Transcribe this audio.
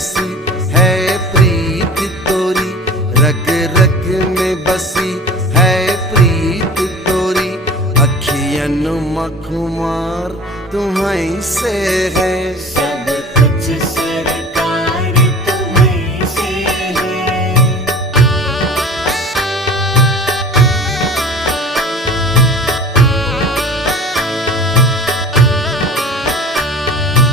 बसी है प्रीत तोरी, रग रग में बसी है प्रीत तोरी। अखियन मखुमार तुम्हीं से है।